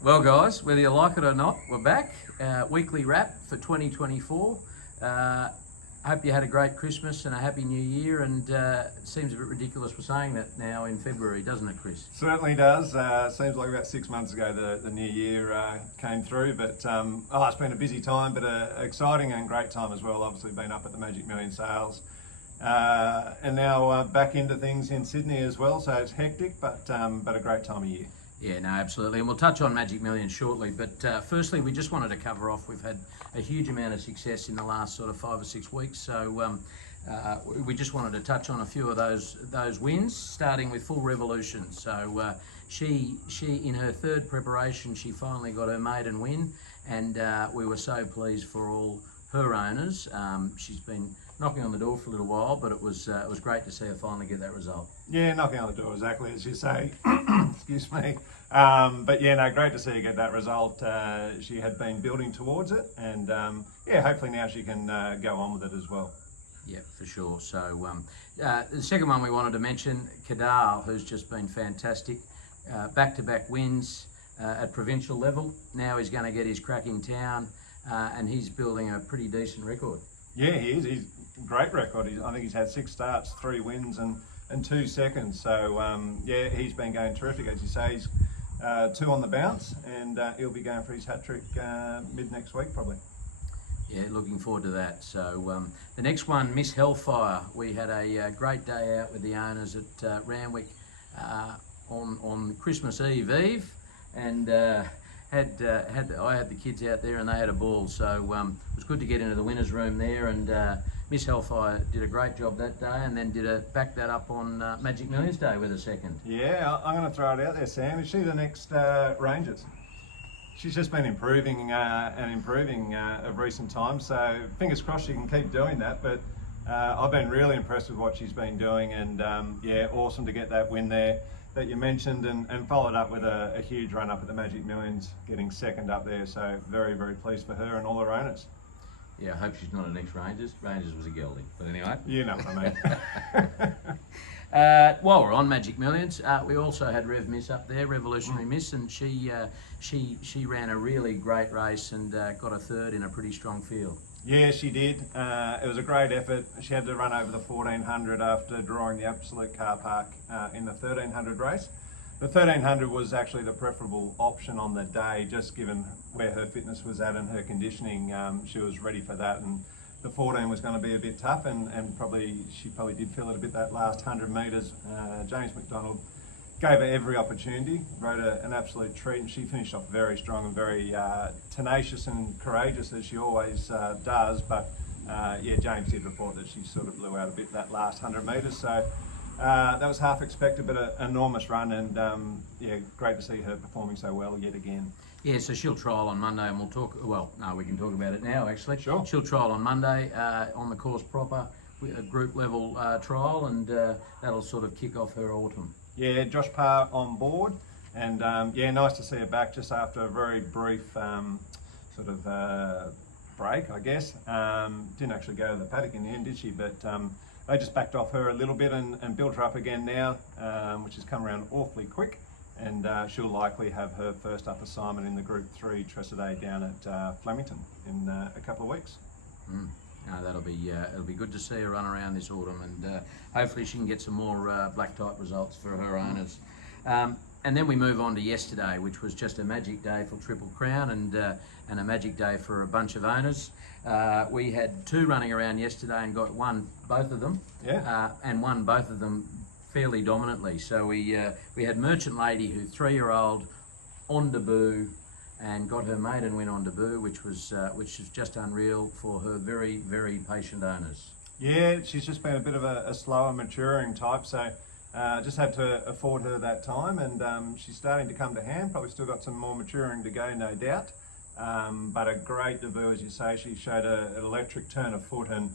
Well, guys, whether you like it or not, we're back. Weekly wrap for 2024. Hope you had a great Christmas and a happy New Year. And it seems a bit ridiculous we're saying that now in February, doesn't it, Chris? Certainly does. Seems like about 6 months ago the new year came through, but it's been a busy time, but an exciting and great time as well. Obviously, been up at the Magic Million sales, and now back into things in Sydney as well. So it's hectic, but a great time of year. Yeah, no, absolutely. And we'll touch on Magic Millions shortly. But firstly, we just wanted to cover off. We've had a huge amount of success in the last sort of 5 or 6 weeks. So we just wanted to touch on a few of those wins, starting with Full Revolution. So she in her third preparation, she finally got her maiden win. And we were so pleased for all her owners. She's been knocking on the door for a little while, but it was great to see her finally get that result. Yeah, knocking on the door, exactly as you say. Excuse me. But yeah, no, great to see her get that result. She had been building towards it, and yeah, hopefully now she can go on with it as well. Yeah, for sure. So the second one we wanted to mention, Kadal, who's just been fantastic. Back-to-back wins at provincial level. Now he's going to get his crack in town, and he's building a pretty decent record. Yeah, he is. He's a great record. I think he's had 6 starts, 3 wins and 2 seconds. So yeah, he's been going terrific. As you say, he's 2 on the bounce, and he'll be going for his hat-trick mid next week probably. Yeah, looking forward to that. So the next one, Miss Hellfire. We had a great day out with the owners at Randwick on Christmas Eve, and I had the kids out there and they had a ball. So it was good to get into the winners' room there, and Miss Hellfire did a great job that day, and then back that up on Magic Millions Day with a second. Yeah, I'm going to throw it out there, Sam. Is she the next Rangers? She's just been improving of recent times, so fingers crossed she can keep doing that. But I've been really impressed with what she's been doing, and yeah, awesome to get that win there that you mentioned, and followed up with a huge run up at the Magic Millions, getting second up there. So very, very pleased for her and all her owners. Yeah, I hope she's not an ex-Rangers. Rangers was a gelding, but anyway. You know what I mean. While we're on Magic Millions, we also had Rev Miss up there, Revolutionary Miss, and she ran a really great race and got a third in a pretty strong field. Yeah, she did. It was a great effort. She had to run over the 1400 after drawing the absolute car park in the 1300 race. The 1300 was actually the preferable option on the day, just given where her fitness was at and her conditioning. She was ready for that, and the 14 was going to be a bit tough, and she probably did feel it a bit that last 100 metres. James McDonald gave her every opportunity, rode an absolute treat, and she finished off very strong and very tenacious and courageous, as she always does. But yeah, James did report that she sort of blew out a bit that last 100 metres, so that was half expected, but an enormous run, and yeah, great to see her performing so well yet again. Yeah, so she'll trial on Monday, and we'll talk, well, no, we can talk about it now actually. Sure. She'll trial on Monday on the course proper, a group level trial, and that'll sort of kick off her autumn. Yeah, Josh Parr on board, and yeah, nice to see her back just after a very brief sort of break, I guess. Didn't actually go to the paddock in the end, did she? But they just backed off her a little bit and built her up again now, which has come around awfully quick, and she'll likely have her first up assignment in the Group 3 Tressa Day down at Flemington in a couple of weeks. No, that'll be it'll be good to see her run around this autumn, and hopefully she can get some more black type results for her owners. And then we move on to yesterday, which was just a magic day for Triple Crown, and a magic day for a bunch of owners. We had 2 running around yesterday and both of them. Yeah. And won both of them fairly dominantly. So we had Merchant Lady, who 3-year-old on debut, and got her maiden win on debut, which was just unreal for her very, very patient owners. Yeah, she's just been a bit of a slower maturing type, so just had to afford her that time, and she's starting to come to hand. Probably still got some more maturing to go, no doubt. But a great debut, as you say. She showed an electric turn of foot and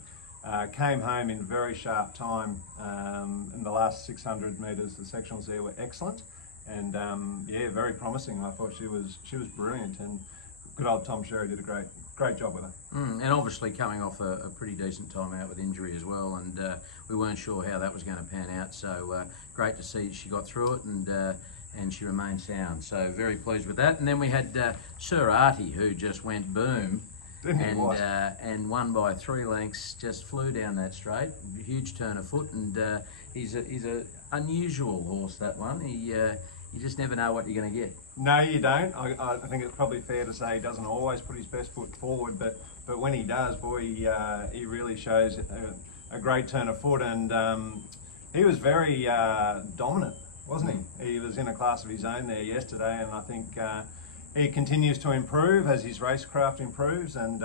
came home in very sharp time. In the last 600 metres, the sectionals there were excellent, and yeah, very promising. I thought she was brilliant, and good old Tom Sherry did a great job with her. And obviously coming off a pretty decent time out with injury as well, and we weren't sure how that was going to pan out. So great to see she got through it, and and she remained sound. So very pleased with that. And then we had Sirti, who just went boom. And won by 3 lengths, just flew down that straight, huge turn of foot, and he's a unusual horse, that one. You just never know what you're going to get. No, you don't. I think it's probably fair to say he doesn't always put his best foot forward, but when he does, boy, he really shows a great turn of foot, and he was very dominant, wasn't he? He was in a class of his own there yesterday, and I think he continues to improve as his racecraft improves, and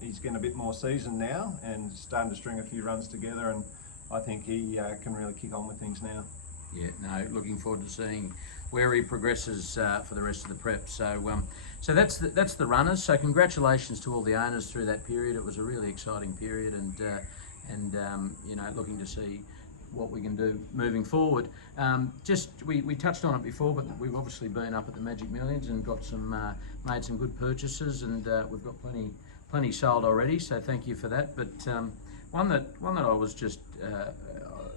he's getting a bit more seasoned now and starting to string a few runs together, and I think he can really kick on with things now. Yeah, no, looking forward to seeing where he progresses for the rest of the prep. So that's the runners. So congratulations to all the owners through that period. It was a really exciting period, and you know, looking to see what we can do moving forward. We touched on it before, but we've obviously been up at the Magic Millions and got made some good purchases, and we've got plenty sold already. So thank you for that. But one that I was just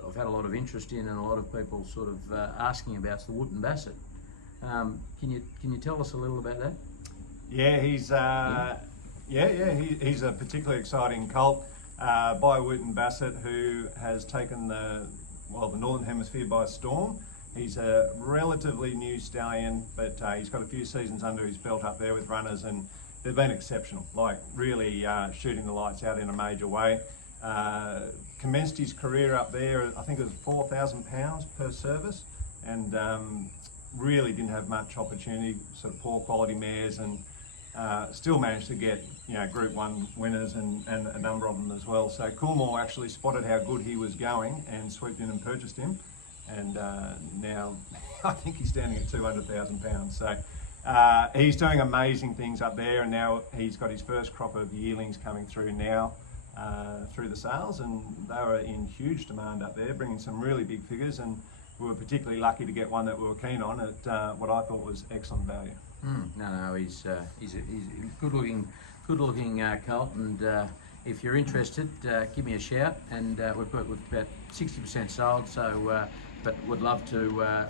I've had a lot of interest in, and a lot of people sort of asking about is the Wen Basset. Can you tell us a little about that? Yeah, he's a particularly exciting colt by Wen Basset, who has taken the Northern Hemisphere by storm. He's a relatively new stallion, but he's got a few seasons under his belt up there with runners, and they've been exceptional, like really shooting the lights out in a major way. Commenced his career up there, I think it was £4,000 per service, and really didn't have much opportunity, sort of poor quality mares, and still managed to get Group 1 winners and a number of them as well. So Coolmore actually spotted how good he was going and swooped in and purchased him, and now I think he's standing at £200,000. So he's doing amazing things up there, and now he's got his first crop of yearlings coming through now through the sales, and they were in huge demand up there, bringing some really big figures, and we were particularly lucky to get one that we were keen on at what I thought was excellent value. No, he's a good looking colt, and if you're interested, give me a shout. And we've got about 60% sold, so but would love to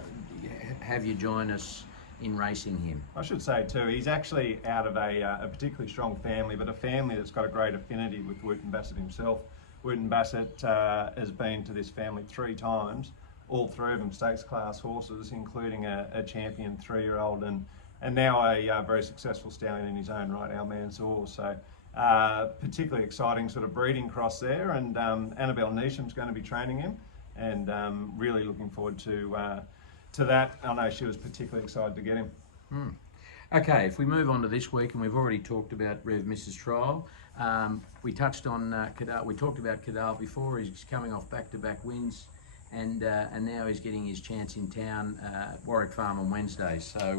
have you join us in racing him. I should say too, he's actually out of a particularly strong family, but a family that's got a great affinity with Wen Basset himself. Wen Basset has been to this family 3 times, all 3 of them stakes class horses, including a champion 3-year-old and now a very successful stallion in his own right, our Mansour. So particularly exciting sort of breeding cross there, and Annabelle Neesham's going to be training him, and really looking forward to that. I know she was particularly excited to get him. Okay, if we move on to this week, and we've already talked about Rev Mrs. Trial. We touched on Cadal. We talked about Cadal before. He's coming off back-to-back wins, and now he's getting his chance in town at Warwick Farm on Wednesday. So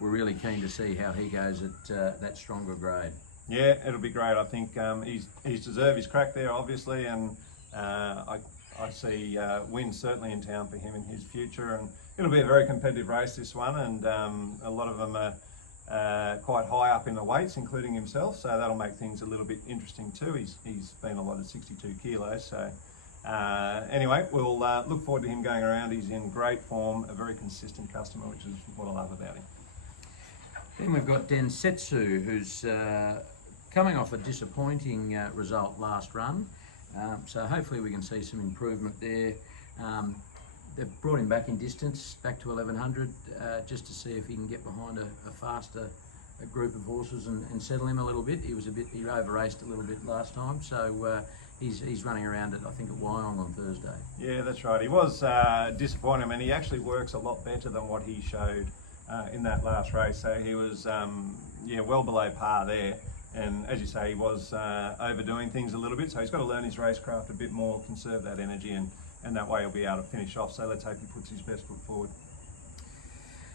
we're really keen to see how he goes at that stronger grade. Yeah, it'll be great. I think he's deserved his crack there, obviously, and I see wins certainly in town for him in his future, and it'll be a very competitive race, this one, and a lot of them are quite high up in the weights, including himself, so that'll make things a little bit interesting too. He's been a lot of 62 kilos, so anyway, we'll look forward to him going around. He's in great form, a very consistent customer, which is what I love about him. Then we've got Densus, who's coming off a disappointing result last run. So hopefully we can see some improvement there. They've brought him back in distance, back to 1100, just to see if he can get behind a faster group of horses and settle him a little bit. He over-raced a little bit last time, so he's running around I think at Wyong on Thursday. Yeah, that's right. He was disappointing, and he actually works a lot better than what he showed in that last race. So he was well below par there. And as you say, he was overdoing things a little bit, so he's got to learn his racecraft a bit more, conserve that energy, and that way he'll be able to finish off. So let's hope he puts his best foot forward.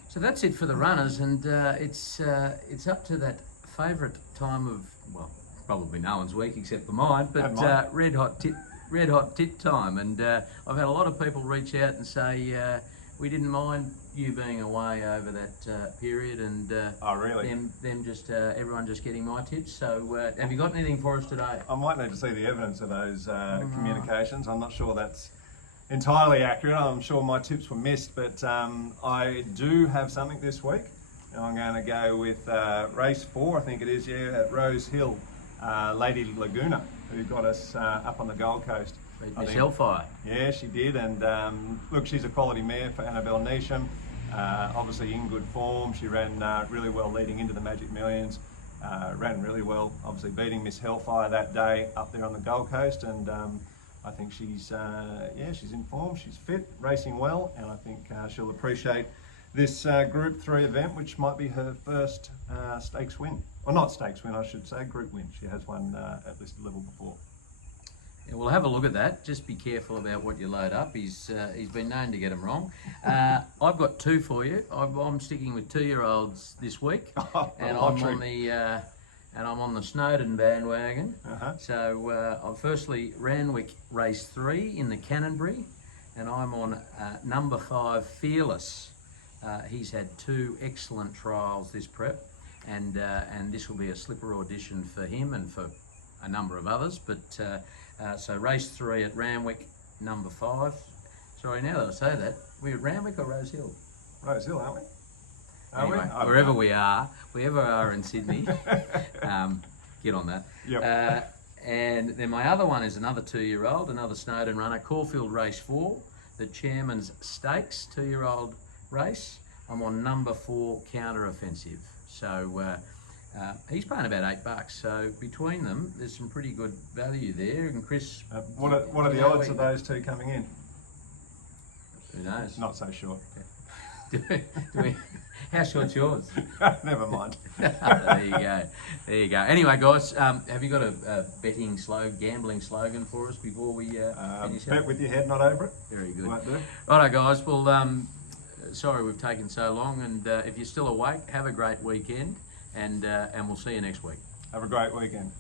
So that's it for the runners, and it's up to that favourite time of, well, probably no one's week except for mine, but red hot tit time. And I've had a lot of people reach out and say we didn't mind you being away over that period, and oh, really? them just everyone just getting my tips. So have you got anything for us today? I might need to see the evidence of those communications. I'm not sure that's entirely accurate. I'm sure my tips were missed, but I do have something this week. And I'm going to go with race 4, I think it is, at Rose Hill, Lady Laguna, who got us up on the Gold Coast. Miss Hellfire. Yeah, she did, and look, she's a quality mare for Annabelle Neesham. Obviously in good form. She ran really well leading into the Magic Millions. Ran really well, obviously beating Miss Hellfire that day up there on the Gold Coast, and I think she's she's in form, she's fit, racing well, and I think she'll appreciate this Group 3 event, which might be her first stakes win. Or not stakes win, I should say, group win. She has won at listed level before. Yeah, we'll have a look at that. Just be careful about what you load up. He's been known to get them wrong. I've got 2 for you. I'm sticking with 2-year-olds this week, and I'm on the Snowden bandwagon. So I'm firstly Randwick race 3 in the Canonbury, and I'm on number 5 Fearless. He's had 2 excellent trials this prep, and this will be a slipper audition for him and for a number of others. But so race 3 at Randwick, number 5. Sorry, now that I say that, we're at Randwick or Rose Hill? Rose Hill, aren't we? Anyway, wherever we are in Sydney, get on that. Yep. And then my other one is another 2-year-old, another Snowden runner, Caulfield race 4, the Chairman's Stakes 2-year-old race. I'm on number 4 Counter Offensive. So he's paying about $8. So between them, there's some pretty good value there. And Chris, what are the odds of those 2 coming in? Who knows? Not so sure. How short's yours? Never mind. There you go. Anyway, guys, have you got a betting gambling slogan for us before we finish up? Bet with your head, not over it. Very good. Might do. Righto, guys. Well, sorry we've taken so long, and if you're still awake, have a great weekend, and we'll see you next week. Have a great weekend.